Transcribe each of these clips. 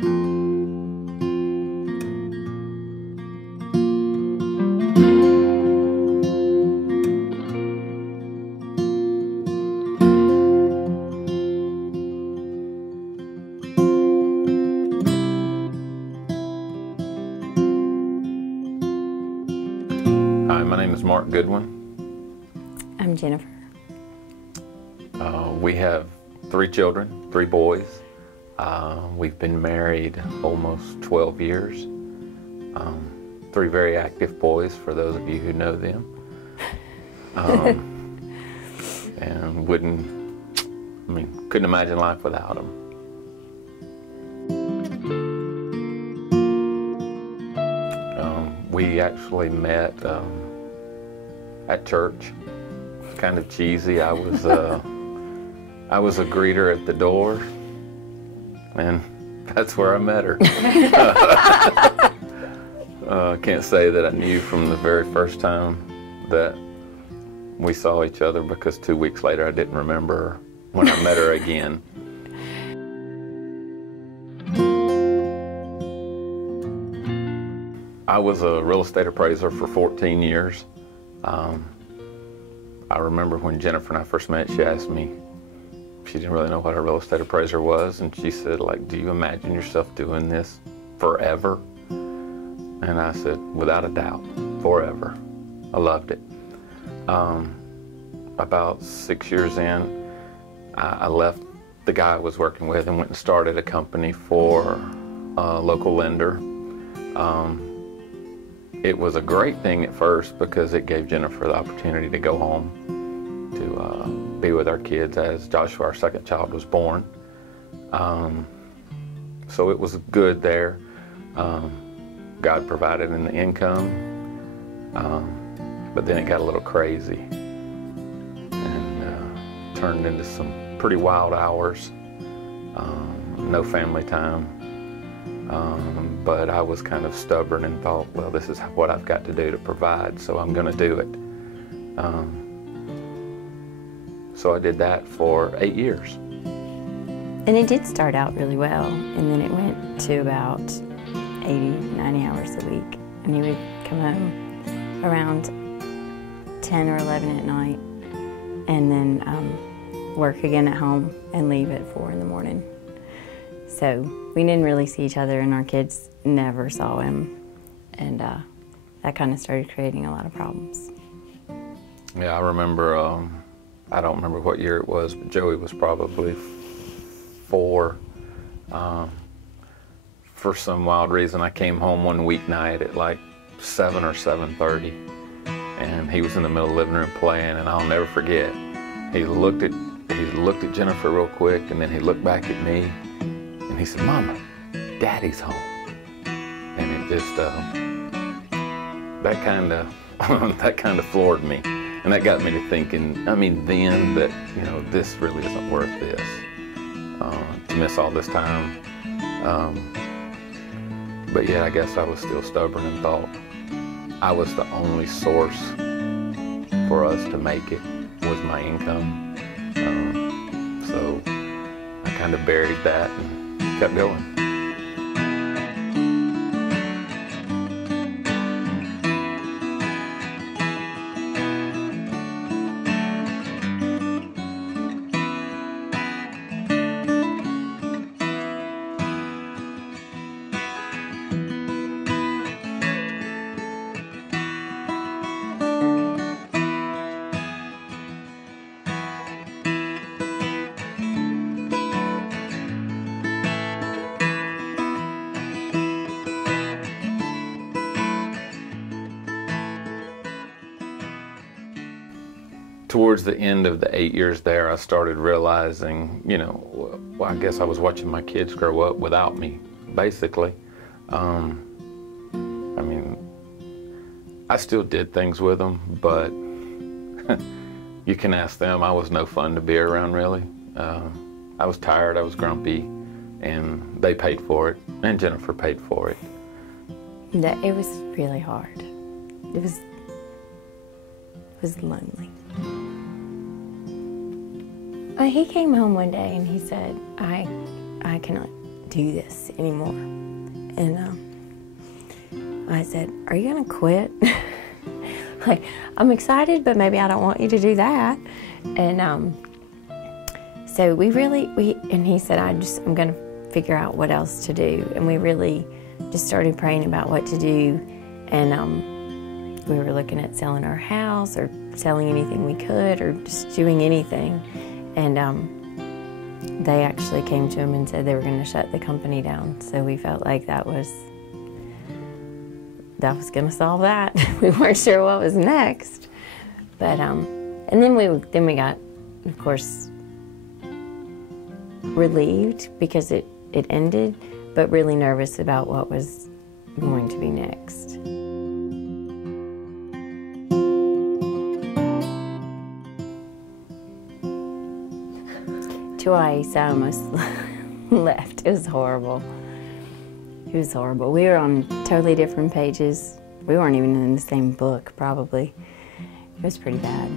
Hi, my name is Goodwin. I'm Jennifer. We have 3 children, 3 boys. We've been married almost 12 years. 3 very active boys, for those of you who know them. And couldn't imagine life without them. We actually met at church. Kind of cheesy. I was a greeter at the door, and that's where I met her. Can't say that I knew from the very first time that we saw each other, because 2 weeks later I didn't remember her when I met her again. I was a real estate appraiser for 14 years. I remember when Jennifer and I first met, she asked me, she didn't really know what a real estate appraiser was, and she said, like, do you imagine yourself doing this forever? And I said, without a doubt, forever. I loved it. About 6 years in, I left the guy I was working with and went and started a company for a local lender. It was a great thing at first because it gave Jennifer the opportunity to go home to be with our kids as Joshua, our second child, was born. So it was good there. God provided in the income, but then it got a little crazy and turned into some pretty wild hours. No family time. But I was kind of stubborn and thought, well, this is what I've got to do to provide, so I'm going to do it. So I did that for 8 years. And it did start out really well, and then it went to about 80, 90 hours a week. And he would come home around 10 or 11 at night, and then work again at home and leave at 4 in the morning. So we didn't really see each other, and our kids never saw him, and that kind of started creating a lot of problems. Yeah, I remember, I don't remember what year it was, but Joey was probably 4. For some wild reason, I came home one weeknight at like 7 or 7:30, and he was in the middle of the living room playing, and I'll never forget. He looked at Jennifer real quick, and then he looked back at me, and he said, "Mama, Daddy's home." And it just, that kind of floored me. And that got me to thinking, then that, this really isn't worth this, to miss all this time. But yeah, I guess I was still stubborn and thought I was the only source for us to make it, was my income. So I kind of buried that and kept going. Towards the end of the 8 years there, I started realizing, well, I guess I was watching my kids grow up without me, basically. I still did things with them, but you can ask them. I was no fun to be around, really. I was tired, I was grumpy, and they paid for it, and Jennifer paid for it. It was really hard. It was lonely. He came home one day and he said, I cannot do this anymore. And I said, are you gonna quit? Like, I'm excited, but maybe I don't want you to do that. And so and he said, I'm gonna figure out what else to do. And we really just started praying about what to do. And we were looking at selling our house or selling anything we could or just doing anything. And they actually came to him and said they were going to shut the company down. So we felt like that was going to solve that. We weren't sure what was next. But and then we got, of course, relieved because it ended, but really nervous about what was going to be next. Twice I almost left. It was horrible. It was horrible. We were on totally different pages. We weren't even in the same book, probably. It was pretty bad.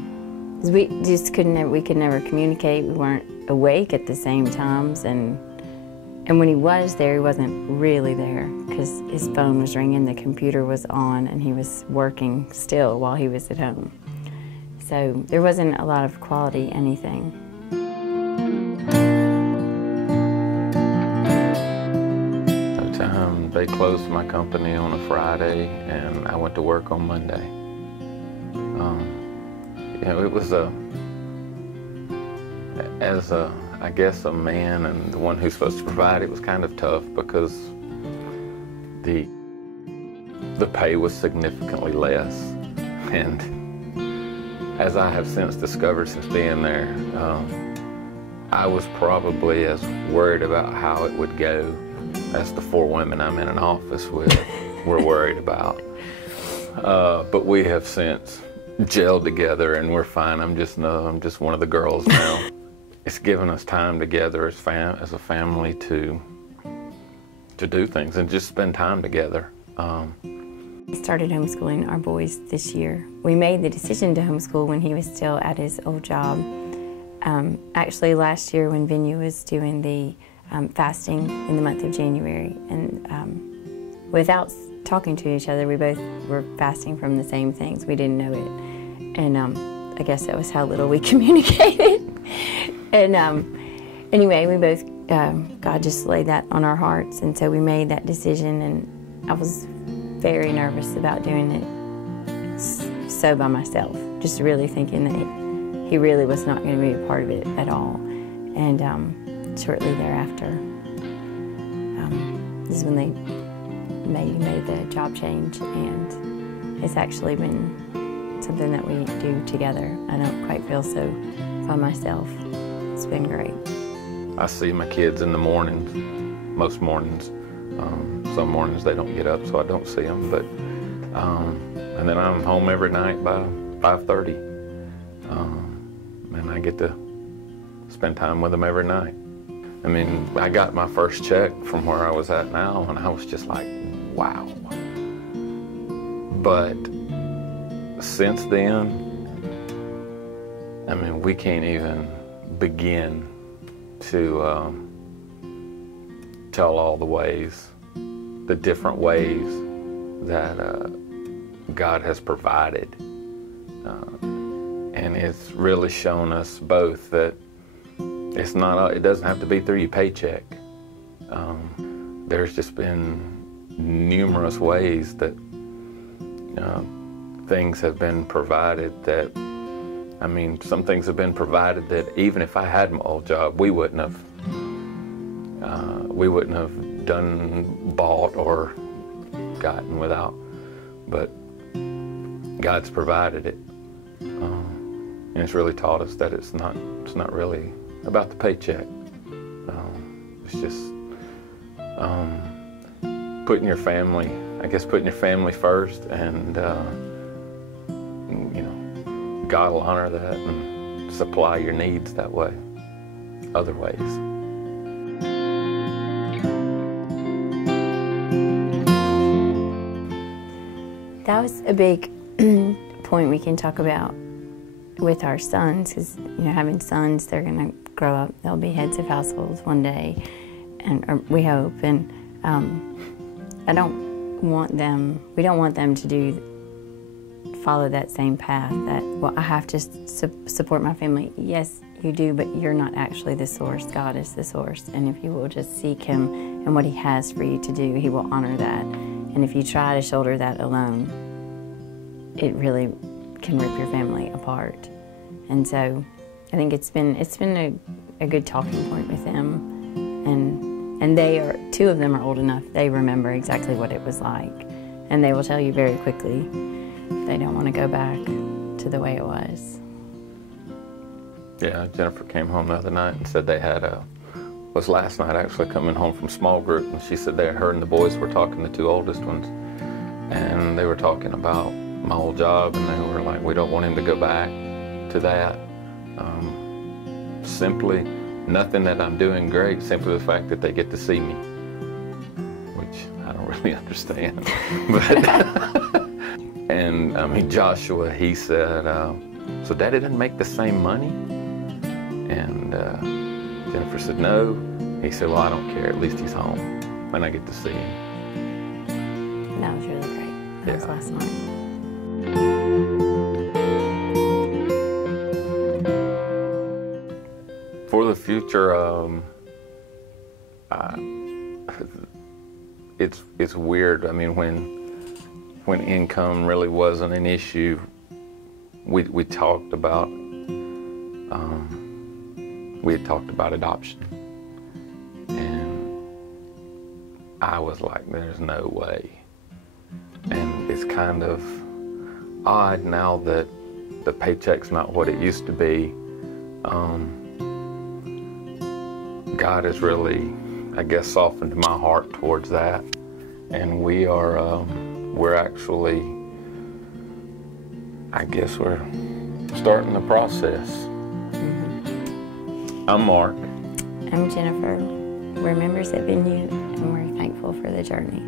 'Cause we just we could never communicate. We weren't awake at the same times, and when he was there, he wasn't really there because his phone was ringing, the computer was on, and he was working still while he was at home. So there wasn't a lot of quality anything. They closed my company on a Friday, and I went to work on Monday. It was I guess, a man and the one who's supposed to provide, it was kind of tough because the pay was significantly less. And as I have since discovered since being there, I was probably as worried about how it would go as the 4 women I'm in an office with were worried about. But we have since gelled together and we're fine. I'm just one of the girls now. It's given us time together as a family to do things and just spend time together. We started homeschooling our boys this year. We made the decision to homeschool when he was still at his old job. Actually, last year when Venue was doing the fasting in the month of January, and without talking to each other, we both were fasting from the same things. We didn't know it, and I guess that was how little we communicated. And anyway, we both, God just laid that on our hearts, and so we made that decision, and I was very nervous about doing it so by myself, just really thinking that he really was not going to be a part of it at all. And shortly thereafter, this is when they made the job change, and it's actually been something that we do together. I don't quite feel so by myself. It's been great. I see my kids in the mornings, most mornings. Some mornings they don't get up, so I don't see them. But and then I'm home every night by 5:30, and I get to spend time with them every night. I mean, I got my first check from where I was at now, and I was just like, wow. But since then, I mean, we can't even begin to tell all the different ways that God has provided. And it's really shown us both that it doesn't have to be through your paycheck. There's just been numerous ways that things have been provided that, I mean, some things have been provided that even if I had my old job, we wouldn't have bought or gotten without, but God's provided it. And it's really taught us that it's not really about the paycheck. It's just putting your family first, and God will honor that and supply your needs that way, other ways. That was a big point we can talk about with our sons, because having sons, they're going to grow up, they'll be heads of households one day, and or we hope, and we don't want them to follow that same path that, well, I have to support my family. Yes, you do, but you're not actually the source. God is the source, and if you will just seek Him and what He has for you to do, He will honor that. And if you try to shoulder that alone, it really can rip your family apart. And so I think it's been a good talking point with them, and two of them are old enough, they remember exactly what it was like, and they will tell you very quickly they don't want to go back to the way it was. Yeah, Jennifer came home the other night and said they had was last night actually coming home from small group, and she said her and the boys were talking, the two oldest ones, and they were talking about my old job, and they were like, we don't want him to go back to that. Simply, nothing that I'm doing great, simply the fact that they get to see me, which I don't really understand. But and I mean, Joshua, he said, so Daddy doesn't make the same money? And Jennifer said, no. He said, well, I don't care, at least he's home, and I get to see him. That was really great. That was last night. For the future, it's weird. I mean, when income really wasn't an issue, we talked about adoption, and I was like, there's no way. And it's kind of odd now that the paycheck's not what it used to be. God has really, I guess, softened my heart towards that, and we're actually, I guess we're starting the process. Mm-hmm. I'm Mark. I'm Jennifer. We're members at Venue, and we're thankful for the journey.